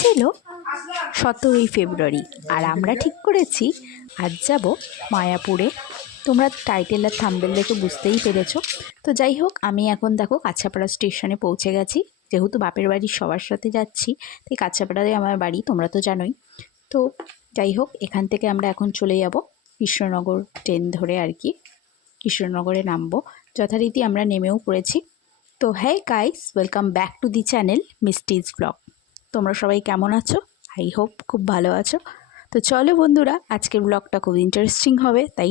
ছিল সতেরোই ফেব্রুয়ারি, আর আমরা ঠিক করেছি, আজ যাব মায়াপুরে। তোমরা টাইটেল আর থাম্বেল দেখে বুঝতেই পেরেছ। তো যাই হোক, আমি এখন দেখো কাছাপাড়া স্টেশনে পৌঁছে গেছি। যেহেতু বাপের বাড়ির সবার সাথে যাচ্ছি, তাই কাছাপাড়াতে আমার বাড়ি তোমরা তো জানোই। তো যাই হোক, এখান থেকে আমরা এখন চলে যাব কৃষ্ণনগর ট্রেন ধরে আর কি। কৃষ্ণনগরে নামবো। যথারীতি আমরা নেমেও পড়েছি। তো হ্যাঁ guys welcome back to the channel Misti's vlog তোমরা সবাই কেমন আছো? আই হোপ খুব ভালো আছো। তো চলো বন্ধুরা আজকের ব্লগটা খুব ইন্টারেস্টিং হবে তাই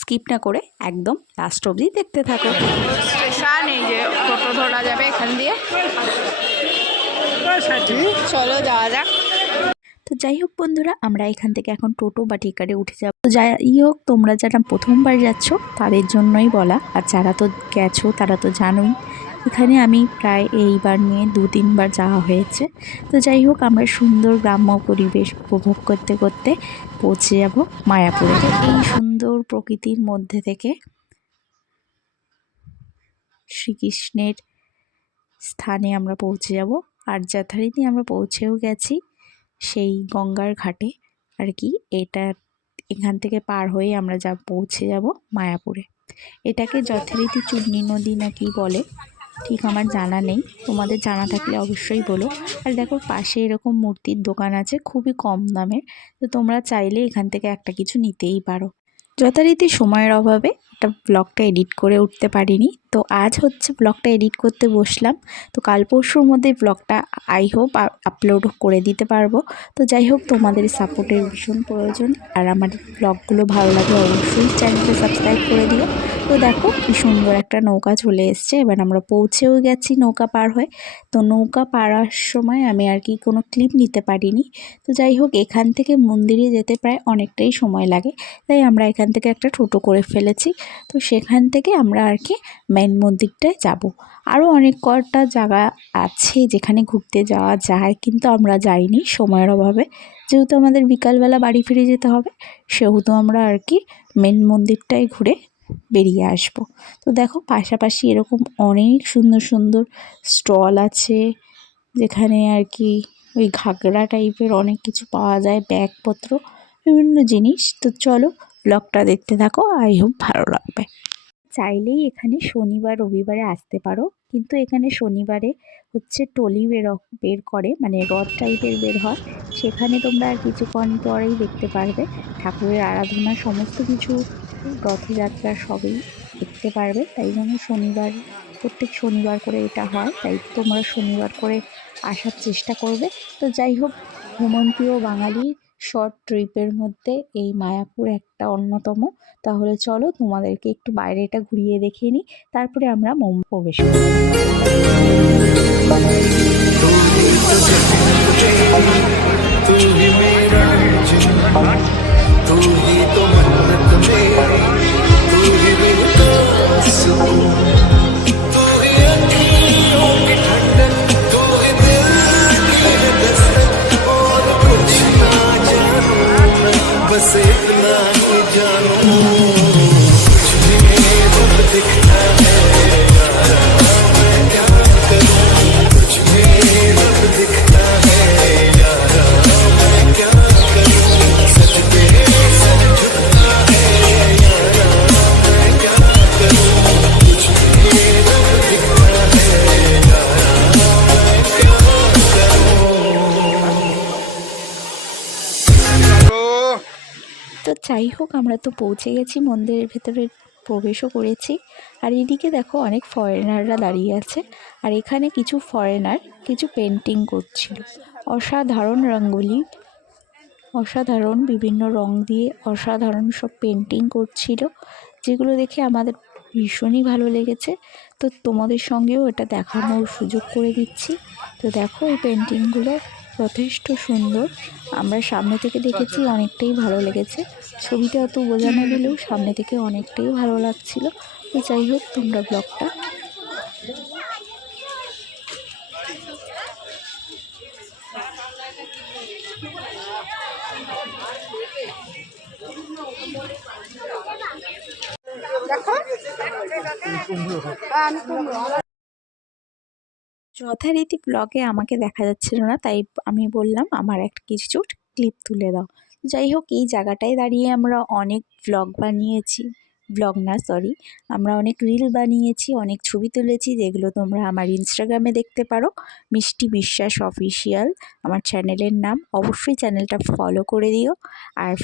স্কিপ না করে একদম লাস্ট অবধি দেখতে থাকো। স্টেশন এই যে টোটো ধরা যাবে এখান দিয়ে। চলো যাওয়া যাক। তো যাই হোক বন্ধুরা আমরা এখান থেকে এখন টোটো বা টিকারে উঠে যাব। তো যাই হোক তোমরা যারা প্রথমবার যাচ্ছ তাদের জন্যই বলা। আর যারা তো গেছো তারা তো জানোই। এখানে আমি প্রায় এইবার নিয়ে দু তিনবার যাওয়া হয়েছে। তো যাই হোক, আমরা সুন্দর গ্রাম্য পরিবেশ উপভোগ করতে করতে পৌঁছে যাব মায়াপুরে। এই সুন্দর প্রকৃতির মধ্যে থেকে শ্রীকৃষ্ণের স্থানে আমরা পৌঁছে যাব। আর যথারীতি আমরা পৌঁছেও গেছি সেই গঙ্গার ঘাটে। আর কি, এটা এখান থেকে পার হয়ে আমরা যা পৌঁছে যাব মায়াপুরে। এটাকে যথারীতি চূর্ণী নদী নাকি বলে? ঠিক আমার জানা নেই। তোমাদের জানা থাকলে অবশ্যই বলো। আর দেখো পাশে এরকম মূর্তির দোকান আছে, খুবই কম দামে তো তোমরা চাইলে এখান থেকে একটা কিছু নিতেই পারো। যথারীতি সময়ের অভাবে একটা ব্লগটা এডিট করে উঠতে পারিনি। তো আজ হচ্ছে ব্লগটা এডিট করতে বসলাম। তো কাল পরশুর মধ্যে ব্লগটা আই হোপ আপলোড করে দিতে পারব। তো যাই হোক, তোমাদের সাপোর্টের ভীষণ প্রয়োজন। আর আমার ব্লগগুলো ভালো লাগে অবশ্যই চ্যানেলটা সাবস্ক্রাইব করে দিও। তো দেখো, কি সুন্দর একটা নৌকা চলে এসছে। এবার আমরা পৌঁছেও গেছি নৌকা পার হয়ে। তো নৌকা পাড়ার সময় আমি আর কি কোনো ক্লিপ নিতে পারিনি। তো যাই হোক, এখান থেকে মন্দিরে যেতে প্রায় অনেকটাই সময় লাগে। তাই আমরা এখান থেকে একটা টোটো করে ফেলেছি। তো সেখান থেকে আমরা আর কি মেন মন্দিরটায় যাব। আরও অনেক কটা জায়গা আছে যেখানে ঘুরতে যাওয়া যায়, কিন্তু আমরা যাইনি সময়ের অভাবে। যেহেতু আমাদের বিকালবেলা বাড়ি ফিরে যেতে হবে, সেহেতু আমরা আর কি মেন মন্দিরটায় ঘুরে বেরিয়ে আসব। তো দেখো পাশাপাশি এরকম অনেক সুন্দর সুন্দর স্টল আছে, যেখানে আর কি ওই ঘাগরা টাইপের অনেক কিছু পাওয়া যায়, ব্যাগপত্র, বিভিন্ন জিনিস। তো চলো ব্লগটা দেখতে থাকো আই হোপ ভালো লাগবে। চাইলেই এখানে শনিবার, রবিবারে আসতে পারো, কিন্তু এখানে শনিবারে হচ্ছে টলি বের বের করে মানে রথ টাইপের বের হয়, সেখানে তোমরা আর কিছুক্ষণ পরেই দেখতে পারবে, ঠাকুরের আরাধনা, সমস্ত কিছু রথযাত্রা সবই দেখতে পারবে, তাই জন্য শনিবার, প্রত্যেক শনিবার করে এটা হয়, তাই তোমরা শনিবার করে আসার চেষ্টা করবে। তো যাই হোক ভ্রমণপ্রিয় বাঙালির শর্ট ট্রিপের মধ্যে এই মায়াপুর একটা অন্যতম। তাহলে চলো তোমাদেরকে একটু বাইরেটা ঘুরিয়ে দেখিয়ে নিই। তারপরে আমরা মোম প্রবেশ করব হোক, আমরা তো পৌঁছে গেছি, মন্দিরের ভেতরে প্রবেশও করেছি। আর এদিকে দেখো অনেক ফরেনাররা দাঁড়িয়ে আছে। আর এখানে কিছু ফরেনার কিছু পেন্টিং করছিল। অসাধারণ রঙ্গোলি, অসাধারণ বিভিন্ন রং দিয়ে অসাধারণ সব পেন্টিং করছিল, যেগুলো দেখে আমাদের ভীষণই ভালো লেগেছে। তো তোমাদের সঙ্গেও এটা দেখানোর সুযোগ করে দিচ্ছি। তো দেখো এই পেন্টিংগুলো যথেষ্ট সুন্দর। আমরা সামনে থেকে দেখেছি অনেকটাই ভালো লেগেছে। ছবিতে অত বোঝানো গেলেও সামনে থেকে অনেকটাই ভালো লাগছিল। তো যাই হোক, তোমরা ব্লগটা যথারীতি ব্লগে আমাকে দেখা যাচ্ছিল না, তাই আমি বললাম, আমার একটা কিছু ক্লিপ তুলে দাও। যাই হোক, এই জায়গাটায় দাঁড়িয়ে আমরা অনেক ব্লগ বানিয়েছি ব্লগ না সরি আমরা অনেক রিল বানিয়েছি, অনেক ছবি তুলেছি, যেগুলো তোমরা আমার ইনস্টাগ্রামে দেখতে পারো। মিষ্টি বিশ্বাস অফিসিয়াল আমার চ্যানেলের নাম। অবশ্যই চ্যানেলটা ফলো করে দিও, আর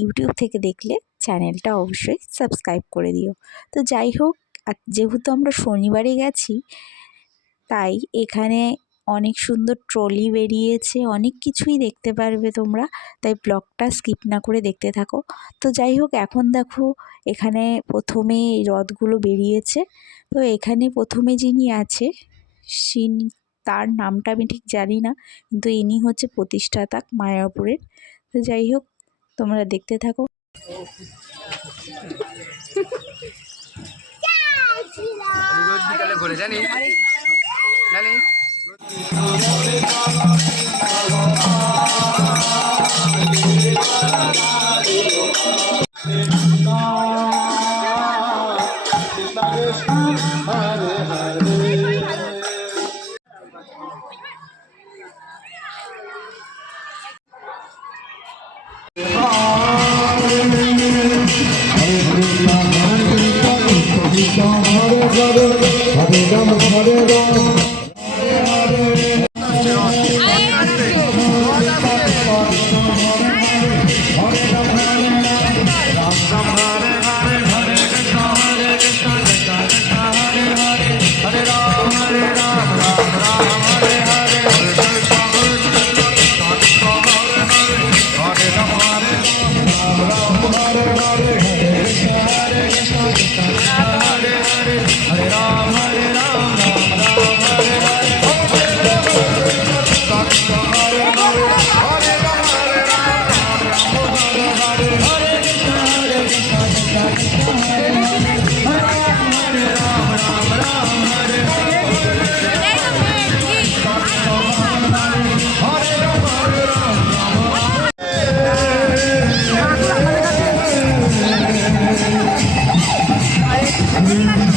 ইউটিউব থেকে দেখলে চ্যানেলটা অবশ্যই সাবস্ক্রাইব করে দিও। তো যাই হোক যেহেতু আমরা শনিবারে গেছি তাই এখানে অনেক সুন্দর ট্রলি বেরিয়েছে অনেক কিছুই দেখতে পারবে তোমরা তাই ব্লগটা স্কিপ না করে দেখতে থাকো। তো যাই হোক এখন দেখো এখানে প্রথমে এই রথগুলো বেরিয়েছে। তো এখানে প্রথমে যিনি আছে সিনি তার নামটা আমি ঠিক জানি না কিন্তু ইনি হচ্ছে প্রতিষ্ঠাতা মায়াপুরের। তো যাই হোক তোমরা দেখতে থাকো। ঘুরে জানি শ্যাম ঘরে রাম।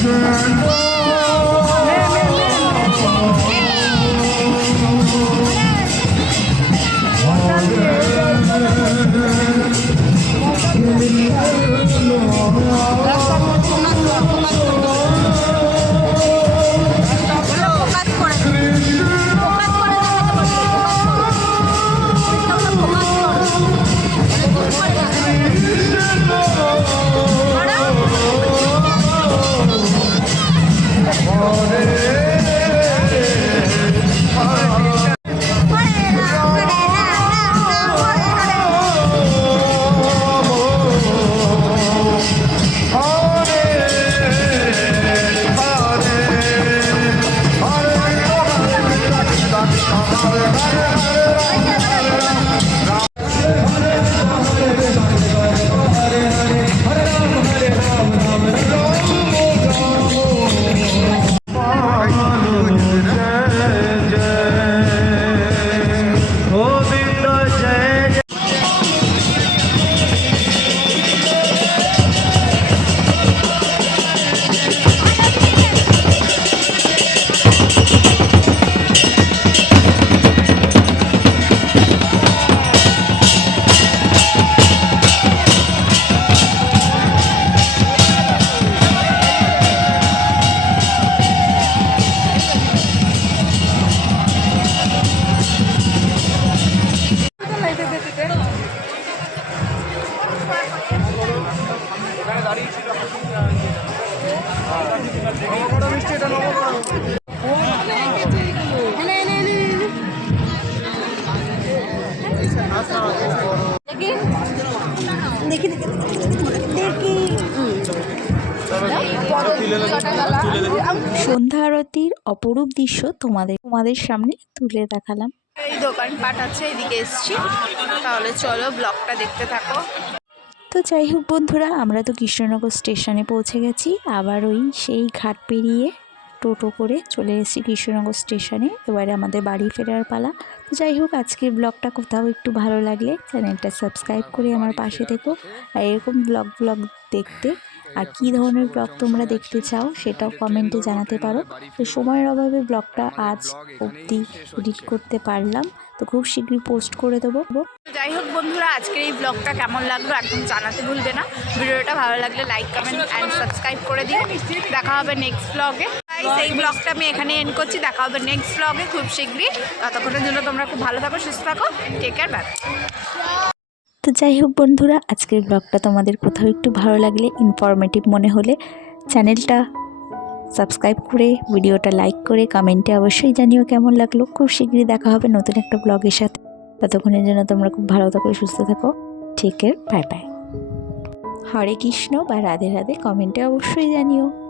Turn. দেখি দেখি দেখি সন্ধ্যা আরতির অপরূপ দৃশ্য তোমাদের তোমাদের সামনে তুলে দেখালাম। এই দোকানপাট আছে এদিকে এসছি। তাহলে চলো ব্লগটা দেখতে থাকো। তো যাই হোক বন্ধুরা আমরা তো কৃষ্ণনগর স্টেশনে পৌঁছে গেছি। আবার ওই সেই ঘাট পেরিয়ে টোটো করে চলে এসেছি কৃষ্ণনগর স্টেশনে। এবারে আমাদের বাড়ি ফেরার পালা। তো যাই হোক, আজকের ব্লগটা কোথাও একটু ভালো লাগলে চ্যানেলটা সাবস্ক্রাইব করে আমার পাশে থেকো। আর এরকম ব্লগ ব্লগ দেখতে আর কি ধরনের ব্লগ তোমরা দেখতে চাও সেটাও কমেন্টে জানাতে পারো। তো সময়ের অভাবে ব্লগটা আজ অবধি এডিট করতে পারলাম। তো খুব শীঘ্রই পোস্ট করে দেবো। যাই হোক বন্ধুরা আজকের এই ব্লগটা কেমন লাগল একদম জানাতে ভুলবে না। ভিডিওটা ভালো লাগলে লাইক কমেন্ট অ্যান্ড সাবস্ক্রাইব করে দিও। দেখা হবে নেক্সট ব্লগে এই ব্লগটা আমি এখানে এন্ড করছি। দেখা হবে নেক্সট ব্লগে খুব শীঘ্রই। ততক্ষণের জন্য তোমরা খুব ভালো থাকো সুস্থ থাকো। টেক কেয়ার বাই তো যাই হোক বন্ধুরা আজকের ব্লগটা তোমাদের কোথাও একটু ভালো লাগলে ইনফরমেটিভ মনে হলে চ্যানেলটা সাবস্ক্রাইব করে, ভিডিওটা লাইক করে, কমেন্টে অবশ্যই জানিও কেমন লাগল। খুব শীঘ্রই দেখা হবে নতুন একটা ব্লগের সাথে। ততক্ষণের জন্য তোমরা খুব ভালো থাকো, সুস্থ থাকো। ঠিক বাই বাই হরে কৃষ্ণ বা রাধে রাধে, কমেন্টে অবশ্যই জানিও।